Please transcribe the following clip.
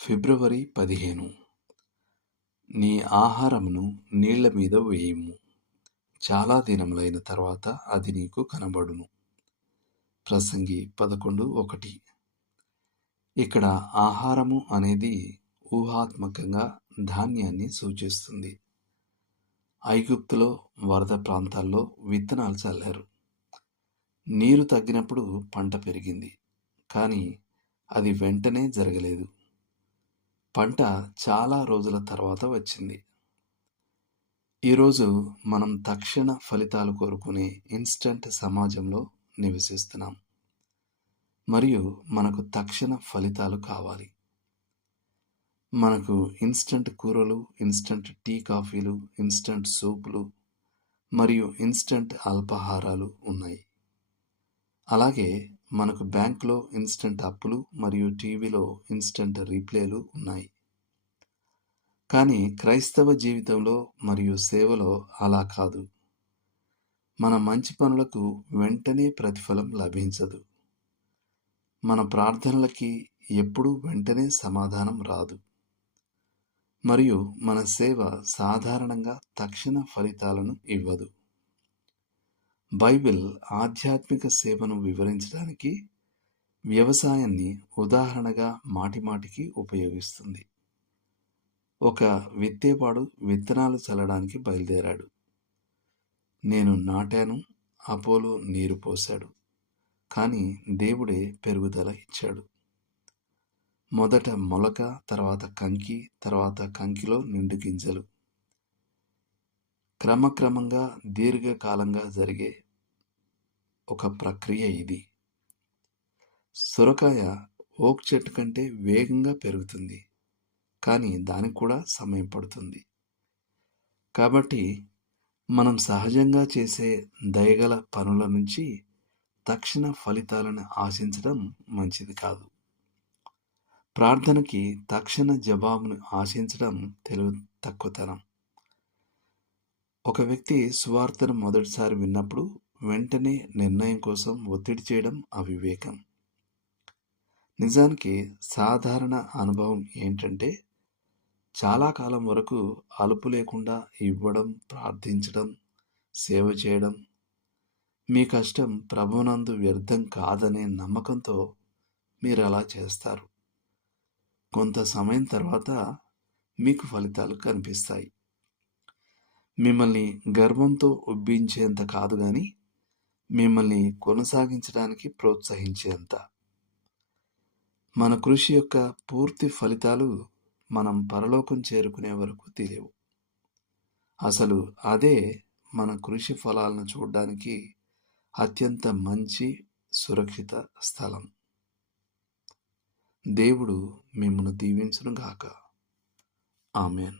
ఫిబ్రవరి 15. నీ ఆహారమును నీళ్ల మీద వేయుము, చాలా దినములైన తర్వాత అది నీకు కనబడును. ప్రసంగి 11:1. ఇక్కడ ఆహారము అనేది ఊహాత్మకంగా ధాన్యాన్ని సూచిస్తుంది. ఐగుప్తులో వరద ప్రాంతాల్లో విత్తనాలు చల్లారు. నీరు తగ్గినప్పుడు పంట పెరిగింది, కానీ అది వెంటనే జరగలేదు. పంట చాలా రోజుల తర్వాత వచ్చింది. ఈరోజు మనం తక్షణ ఫలితాలు కోరుకునే ఇన్స్టంట్ సమాజంలో నివసిస్తున్నాం, మరియు మనకు తక్షణ ఫలితాలు కావాలి. మనకు ఇన్స్టంట్ కూరలు, ఇన్స్టంట్ టీ కాఫీలు, ఇన్స్టంట్ సూపులు మరియు ఇన్స్టంట్ అల్పాహారాలు ఉన్నాయి. అలాగే మనకు బ్యాంకులో ఇన్స్టంట్ అప్పులు మరియు టీవీలో ఇన్స్టంట్ రీప్లేలు ఉన్నాయి. కానీ క్రైస్తవ జీవితంలో మరియు సేవలో అలా కాదు. మన మంచి పనులకు వెంటనే ప్రతిఫలం లభించదు. మన ప్రార్థనలకి ఎప్పుడూ వెంటనే సమాధానం రాదు. మరియు మన సేవ సాధారణంగా తక్షణ ఫలితాలను ఇవ్వదు. బైబిల్ ఆధ్యాత్మిక సేవను వివరించడానికి వ్యవసాయాన్ని ఉదాహరణగా మాటిమాటికి ఉపయోగిస్తుంది. ఒక విత్తేవాడు విత్తనాలు చల్లడానికి బయలుదేరాడు. నేను నాటాను, అపోలో నీరు పోశాడు, కానీ దేవుడే పెరుగుదల ఇచ్చాడు. మొదట మొలక, తర్వాత కంకి, తర్వాత కంకిలో నిండు గింజలు. క్రమక్రమంగా దీర్ఘకాలంగా జరిగే ఒక ప్రక్రియ ఇది. సొరకాయ ఓక్ చెట్టు కంటే వేగంగా పెరుగుతుంది, కానీ దానికి కూడా సమయం పడుతుంది. కాబట్టి మనం సహజంగా చేసే దయగల పనుల నుంచి తక్షణ ఫలితాలను ఆశించడం మంచిది కాదు. ప్రార్థనకి తక్షణ జవాబును ఆశించడం తెలివి తక్కువతనం. ఒక వ్యక్తి సువార్తను మొదటిసారి విన్నప్పుడు వెంటనే నిర్ణయం కోసం ఒత్తిడి చేయడం అవివేకం. నిజానికి సాధారణ అనుభవం ఏంటంటే, చాలా కాలం వరకు అలుపు లేకుండా ఇవ్వడం, ప్రార్థించడం, సేవ చేయడం. మీ కష్టం ప్రభువునందు వ్యర్థం కాదనే నమ్మకంతో మీరు అలా చేస్తారు. కొంత సమయం తర్వాత మీకు ఫలితాలు కనిపిస్తాయి. మిమ్మల్ని గర్వంతో ఉబ్బించేంత కాదు, కానీ మిమ్మల్ని కొనసాగించడానికి ప్రోత్సహించేంత. మన కృషి యొక్క పూర్తి ఫలితాలు మనం పరలోకం చేరుకునే వరకు తెలియవు. అసలు అదే మన కృషి ఫలాలను చూడడానికి అత్యంత మంచి సురక్షిత స్థలం. దేవుడు మిమ్మల్ని దీవించును గాక. ఆమేన్.